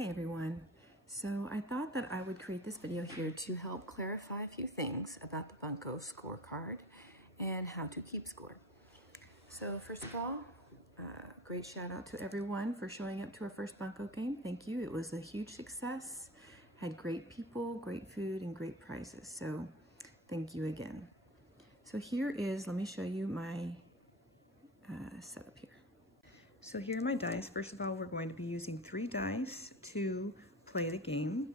Hey everyone. So I thought that I would create this video here to help clarify a few things about the Bunco scorecard and how to keep score. So first of all, great shout out to everyone for showing up to our first Bunco game. Thank you. It was a huge success. Had great people, great food, and great prizes. So thank you again. So here is, let me show you my setup here. So here are my dice. First of all, we're going to be using 3 dice to play the game.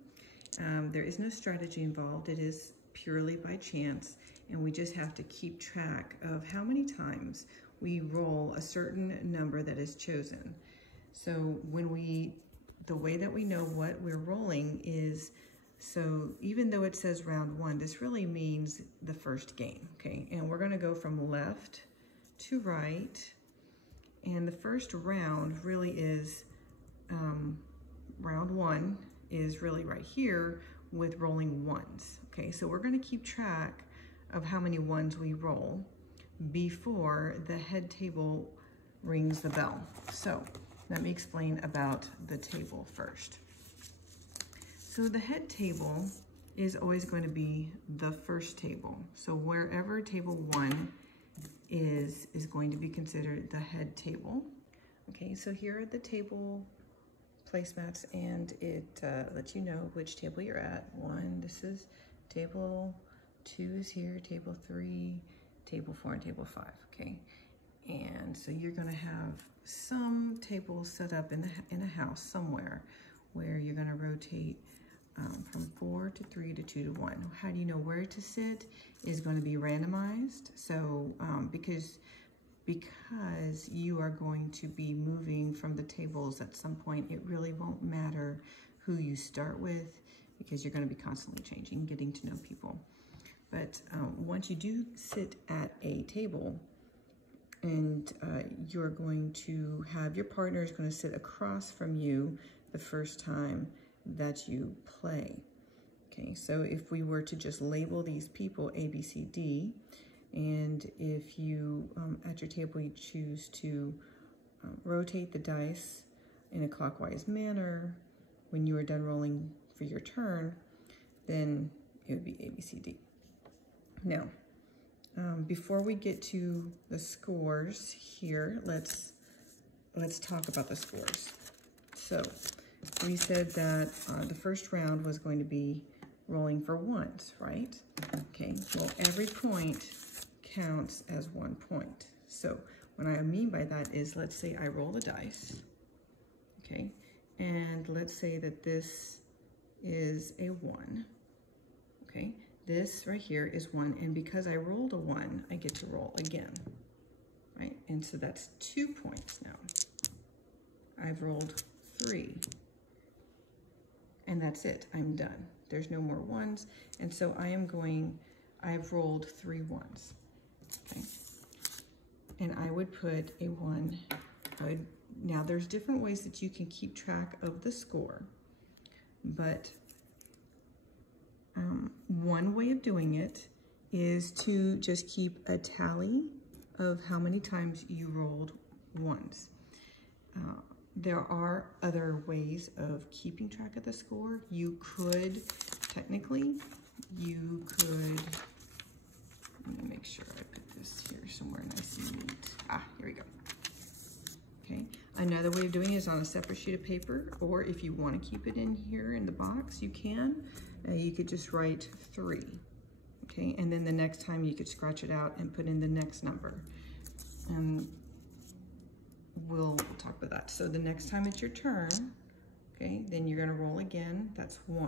There is no strategy involved. It is purely by chance, and we just have to keep track of how many times we roll a certain number that is chosen. So the way that we know what we're rolling is, so even though it says round 1, this really means the first game, okay? And we're gonna go from left to right. And the first round really is, round 1 is really right here with rolling 1s. Okay, so we're gonna keep track of how many 1s we roll before the head table rings the bell. So let me explain about the table first. So the head table is always going to be the first table. So wherever table 1 is going to be considered the head table. Okay, so here are the table placemats, and it lets you know which table you're at. 1, this is table 2 is here, table 3, table 4, and table 5, okay? And so you're gonna have some tables set up in a house somewhere where you're gonna rotate from 4 to 3 to 2 to 1. How do you know where to sit is going to be randomized. So because you are going to be moving from the tables at some point, it really won't matter who you start with because you're going to be constantly changing, getting to know people. But once you do sit at a table, and you're going to have your partner is going to sit across from you the first time that you play. Okay, so if we were to just label these people A, B, C, D, and if you, at your table, you choose to rotate the dice in a clockwise manner, when you are done rolling for your turn, then it would be A, B, C, D. Now, before we get to the scores here, let's talk about the scores. So we said that the first round was going to be rolling for 1s, right? Okay, well, every point counts as 1 point. So what I mean by that is, let's say I roll the dice, okay? And let's say that this is a 1, okay? This right here is 1, and because I rolled a 1, I get to roll again, right? And so that's 2 points now. I've rolled 3. And that's it, I'm done. There's no more 1s. And so I've rolled 3 1s, okay? And I would put a 1, now there's different ways that you can keep track of the score, but one way of doing it is to just keep a tally of how many times you rolled 1s. There are other ways of keeping track of the score. You could, technically, let me make sure I put this here somewhere nice and neat. Here we go. Okay, another way of doing it is on a separate sheet of paper, or if you want to keep it in here in the box, you can. You could just write 3, okay? And then the next time you could scratch it out and put in the next number. And we'll talk about that. So the next time it's your turn, okay, then you're gonna roll again. That's 1.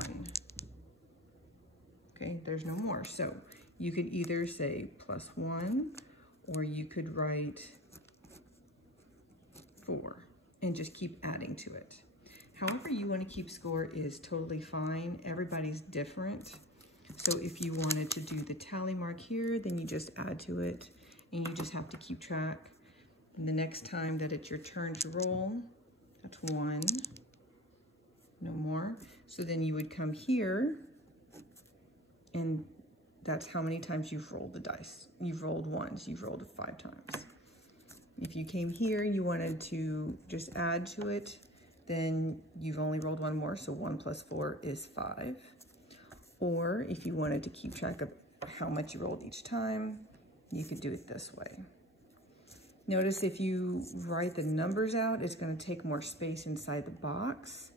Okay, there's no more. So you could either say +1, or you could write 4 and just keep adding to it. However you want to keep score is totally fine. Everybody's different. So if you wanted to do the tally mark here, then you just add to it, and you just have to keep track. And the next time that it's your turn to roll, that's 1, no more. So then you would come here, and that's how many times you've rolled the dice. You've rolled 1s, you've rolled it 5 times. If you came here, you wanted to just add to it, then you've only rolled one more, so 1 plus 4 is 5. Or if you wanted to keep track of how much you rolled each time, you could do it this way. Notice if you write the numbers out, it's going to take more space inside the box.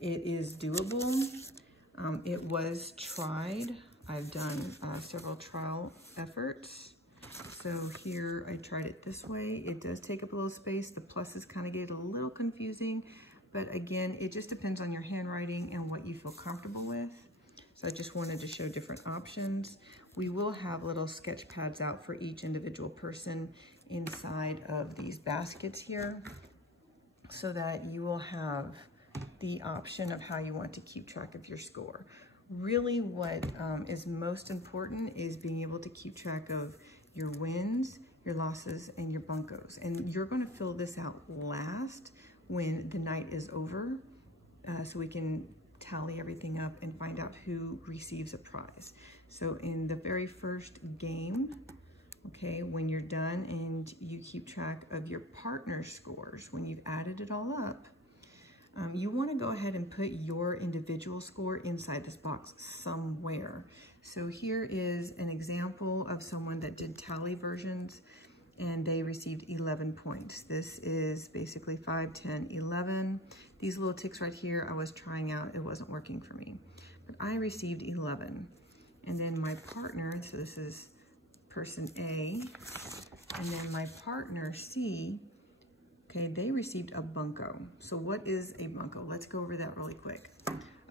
It is doable. It was tried. I've done several trial efforts. So here I tried it this way. It does take up a little space. The pluses kind of get a little confusing, but again, it just depends on your handwriting and what you feel comfortable with. So I just wanted to show different options. We will have little sketch pads out for each individual person inside of these baskets here, so that you will have the option of how you want to keep track of your score. Really what is most important is being able to keep track of your wins, your losses, and your buncos. And you're gonna fill this out last when the night is over, so we can tally everything up and find out who receives a prize. So in the very first game, okay, when you're done and you keep track of your partner's scores, when you've added it all up, you want to go ahead and put your individual score inside this box somewhere. So here is an example of someone that did tally versions and they received 11 points. This is basically 5, 10, 11. These little ticks right here, I was trying out, it wasn't working for me. But I received 11. And then my partner, so this is person A, and then my partner C, okay, they received a bunco. So what is a bunco? Let's go over that really quick.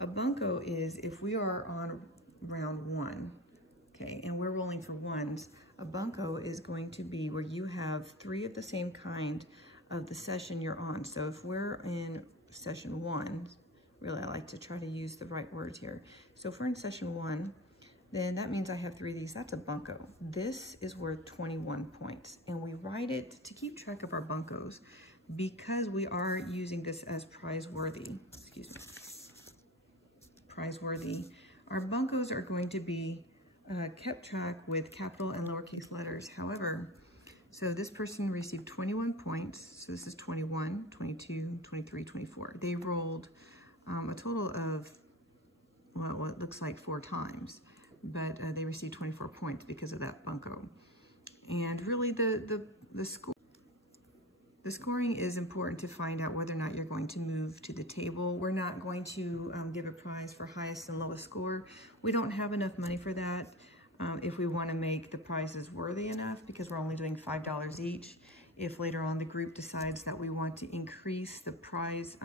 A bunco is if we are on round 1, okay, and we're rolling for ones, a bunco is going to be where you have 3 of the same kind of the session you're on. So if we're in session 1, really I like to try to use the right words here. So if we're in session 1, then that means I have 3 of these. That's a bunco. This is worth 21 points. And we write it to keep track of our buncos because we are using this as prize-worthy. Excuse me. Prize-worthy. Our buncos are going to be kept track with capital and lowercase letters. However, so this person received 21 points. So this is 21, 22, 23, 24. They rolled a total of, well, what looks like 4 times. But they received 24 points because of that bunco. And really the scoring is important to find out whether or not you're going to move to the table. We're not going to give a prize for highest and lowest score. We don't have enough money for that if we want to make the prizes worthy enough, because we're only doing $5 each. If later on the group decides that we want to increase the prize,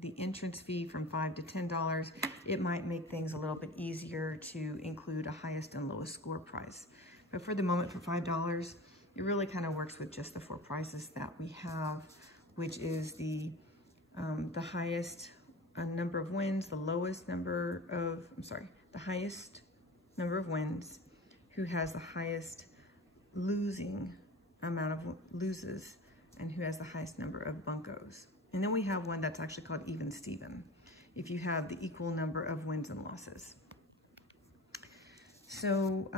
the entrance fee from $5 to $10, it might make things a little bit easier to include a highest and lowest score prize. But for the moment, for $5, it really kind of works with just the 4 prizes that we have, which is the highest number of wins, the lowest number of, the highest number of wins, who has the highest losing amount of loses, and who has the highest number of buncos. And then we have one that's actually called even Steven, if you have the equal number of wins and losses. So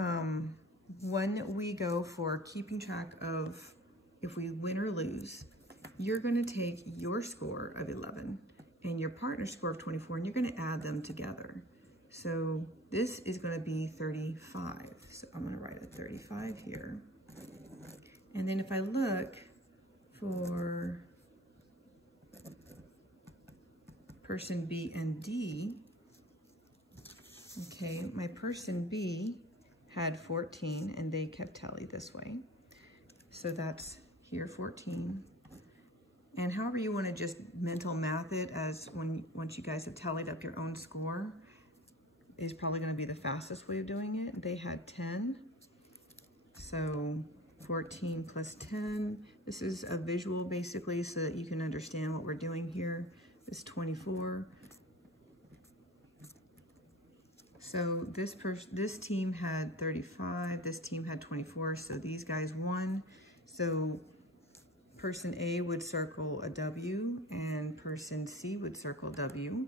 when we go for keeping track of if we win or lose, you're going to take your score of 11 and your partner's score of 24, and you're going to add them together. So this is going to be 35. So I'm going to write a 35 here. And then if I look for person B and D, okay, my person B had 14 and they kept tally this way. So that's here 14. And however you want to just mental math it, as once you guys have tallied up your own score, is probably going to be the fastest way of doing it. They had 10. So 14 plus 10. This is a visual basically so that you can understand what we're doing here. Is 24. So this team had 35, this team had 24, so these guys won. So person A would circle a W, and person C would circle W,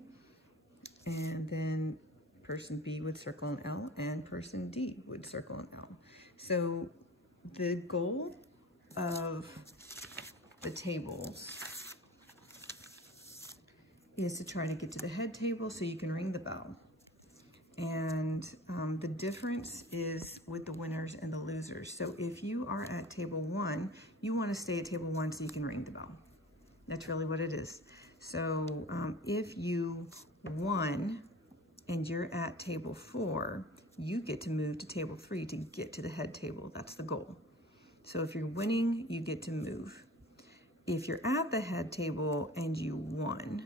and then person B would circle an L, and person D would circle an L. So the goal of the tables is to try to get to the head table so you can ring the bell. And the difference is with the winners and the losers. So if you are at table 1, you want to stay at table 1 so you can ring the bell. That's really what it is. So if you won and you're at table 4, you get to move to table 3 to get to the head table. That's the goal. So if you're winning, you get to move. If you're at the head table and you won,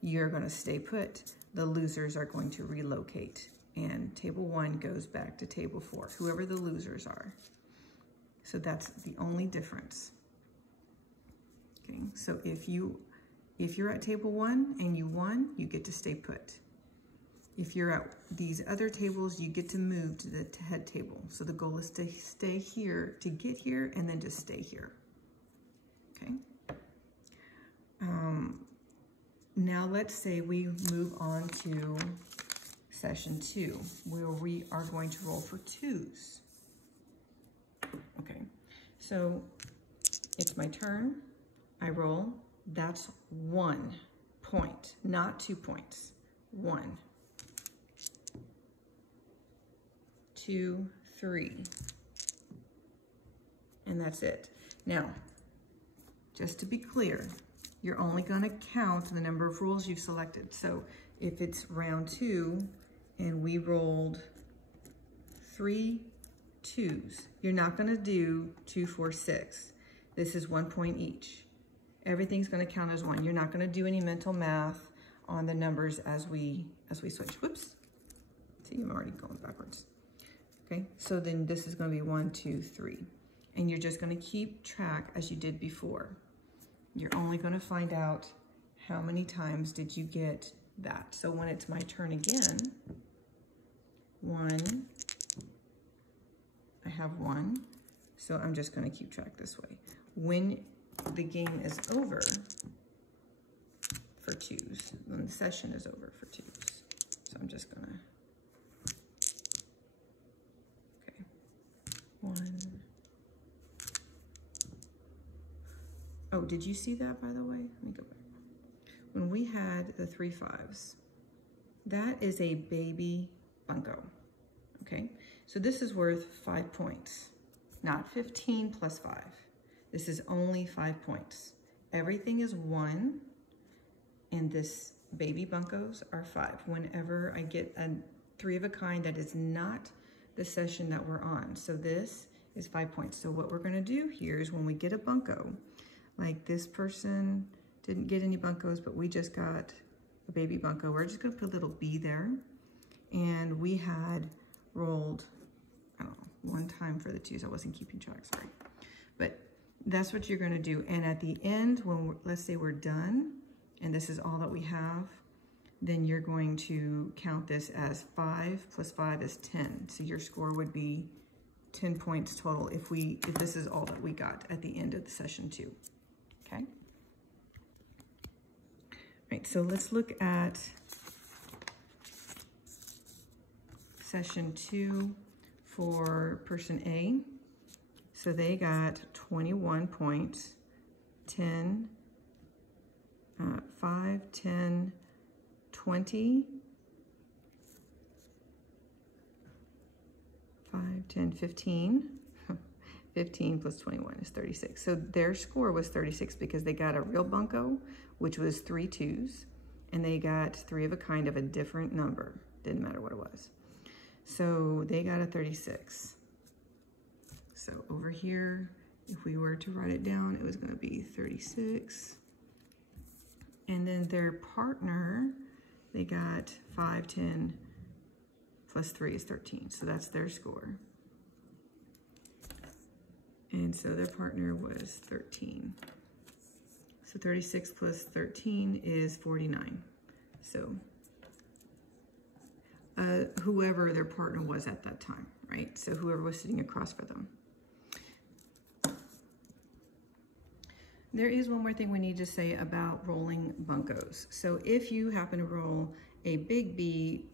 you're going to stay put. The losers are going to relocate, and table 1 goes back to table 4, whoever the losers are. So that's the only difference. Okay, so if you're at table 1 and you won, you get to stay put. If you're at these other tables, you get to move to the head table. So the goal is to stay here, to get here, and then just stay here. Okay. Now let's say we move on to session 2, where we are going to roll for 2s. Okay, so it's my turn. I roll. That's 1 point, not 2 points. 1, 2, 3, and that's it. Now, just to be clear, you're only going to count the number of rolls you've selected. So if it's round 2 and we rolled 3 2s, you're not going to do 2, 4, 6. This is 1 point each. Everything's going to count as 1. You're not going to do any mental math on the numbers as we switch. Whoops. See, I'm already going backwards. Okay, so then this is going to be 1, 2, 3. And you're just going to keep track as you did before. You're only going to find out how many times did you get that. So when it's my turn again, 1, I have 1, so I'm just going to keep track this way. When the game is over for 2s, when the session is over for 2s, so I'm just going to, okay, 1. Oh, did you see that, by the way? Let me go back. When we had the 3 5s, that is a baby bunco, okay? So this is worth 5 points, not 15 plus 5. This is only 5 points. Everything is 1, and this baby buncos are 5. Whenever I get a 3 of a kind, that is not the session that we're on. So this is 5 points. So what we're gonna do here is when we get a bunco, like this person didn't get any buncos, but we just got a baby bunco. We're just gonna put a little B there. And we had rolled, I don't know, 1 time for the 2s. I wasn't keeping track, sorry. But that's what you're gonna do. And at the end, when let's say we're done, and this is all that we have, then you're going to count this as 5 plus 5 is 10. So your score would be 10 points total if this is all that we got at the end of the session 2. Okay. All right, so let's look at session 2 for person A. So they got 21 points, 10, 5, 10, 20, 5, 10, 15. 15 plus 21 is 36. So their score was 36 because they got a real bunco, which was 3 2s, and they got 3 of a kind of a different number. Didn't matter what it was. So they got a 36. So over here, if we were to write it down, it was going to be 36. And then their partner, they got 5, 10 plus 3 is 13. So that's their score. And so their partner was 13. So 36 plus 13 is 49. So whoever their partner was at that time, right? So whoever was sitting across for them. There is one more thing we need to say about rolling buncos. So if you happen to roll a big B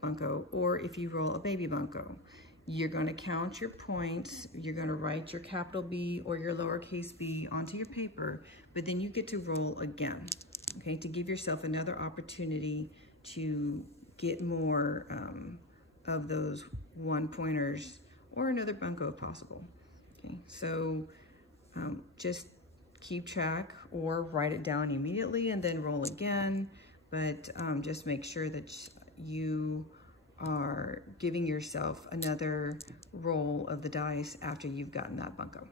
bunco, or if you roll a baby bunco, you're going to count your points, you're going to write your capital B or your lowercase b onto your paper, but then you get to roll again, okay, to give yourself another opportunity to get more of those one-pointers or another bunco if possible. Okay, so just keep track or write it down immediately and then roll again, but just make sure that you are giving yourself another roll of the dice after you've gotten that bunco.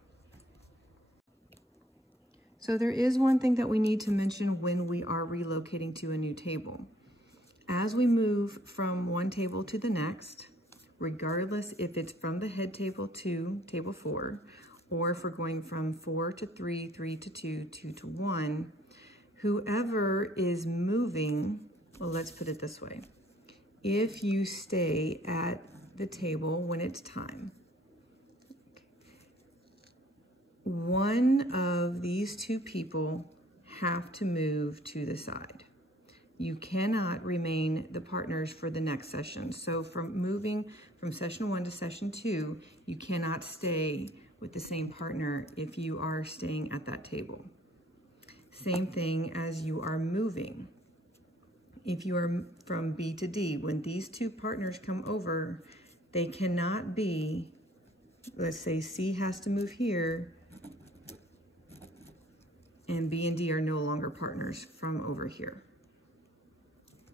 So there is one thing that we need to mention when we are relocating to a new table. As we move from one table to the next, regardless if it's from the head table to table 4, or if we're going from 4 to 3, 3 to 2, 2 to 1, whoever is moving, well, let's put it this way. If you stay at the table when it's time, one of these two people have to move to the side. You cannot remain the partners for the next session. So from moving from session 1 to session 2, you cannot stay with the same partner if you are staying at that table. Same thing as you are moving. If you are from B to D, when these two partners come over, they cannot be, let's say C has to move here, and B and D are no longer partners from over here.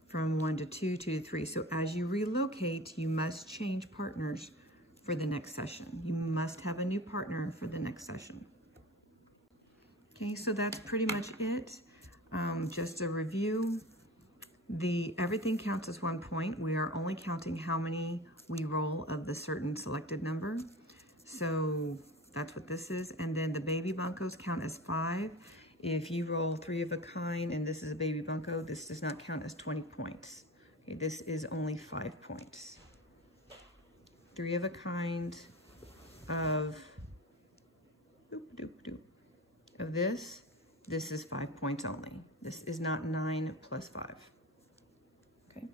From 1 to 2, 2 to 3. So as you relocate, you must change partners for the next session. You must have a new partner for the next session. Okay, so that's pretty much it. Just a review. Everything counts as 1 point. We are only counting how many we roll of the certain selected number. So that's what this is. And then the baby buncos count as 5. If you roll 3 of a kind and this is a baby bunco, this does not count as 20 points. Okay, this is only 5 points. 3 of a kind of this is 5 points only. This is not 9 plus 5. Okay,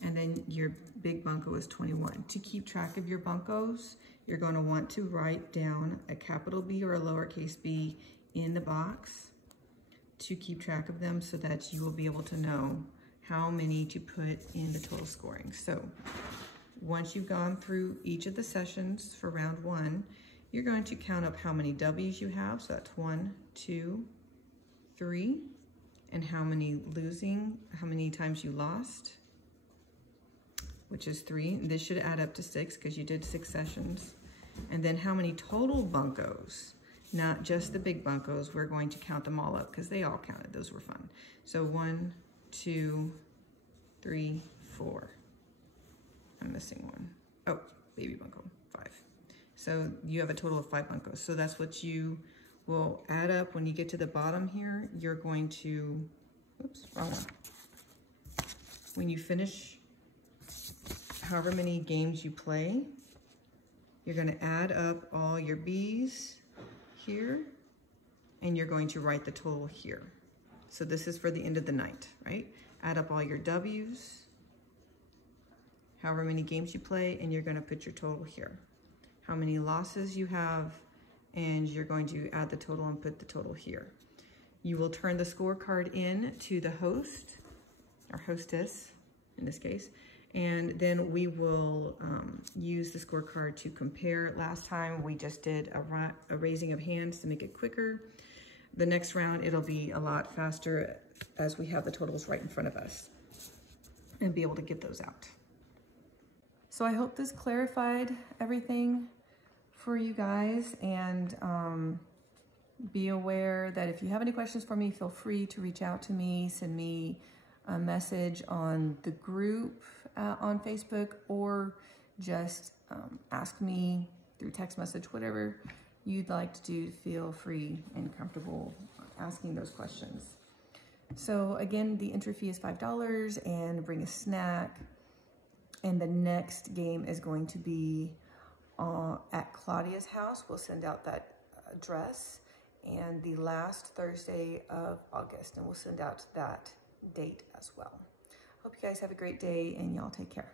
and then your big bunco is 21. To keep track of your buncos, you're going to want to write down a capital B or a lowercase b in the box to keep track of them so that you will be able to know how many to put in the total scoring. So once you've gone through each of the sessions for round 1, you're going to count up how many W's you have. So that's 1, 2, 3, and how many times you lost, which is 3. This should add up to 6 because you did 6 sessions. And then how many total buncos, not just the big buncos. We're going to count them all up because they all counted. Those were fun. So 1, 2, 3, 4. I'm missing one. Oh, baby bunco, 5. So you have a total of 5 buncos. So that's what you will add up when you get to the bottom here. You're going to, oops, wrong one. When you finish however many games you play, you're going to add up all your B's here, and you're going to write the total here. So this is for the end of the night, right? Add up all your W's, however many games you play, and you're going to put your total here. How many losses you have, and you're going to add the total and put the total here. You will turn the scorecard in to the host, or hostess in this case, and then we will use the scorecard to compare. Last time we just did a raising of hands to make it quicker. The next round it'll be a lot faster as we have the totals right in front of us and be able to get those out. So I hope this clarified everything for you guys, and be aware that if you have any questions for me, feel free to reach out to me, send me a message on the group on Facebook, or just ask me through text message, whatever you'd like to do. Feel free and comfortable asking those questions. So again, the entry fee is $5 and bring a snack. And the next game is going to be at Claudia's house. We'll send out that address, and the last Thursday of August, and we'll send out that date as well. Hope you guys have a great day, and y'all take care.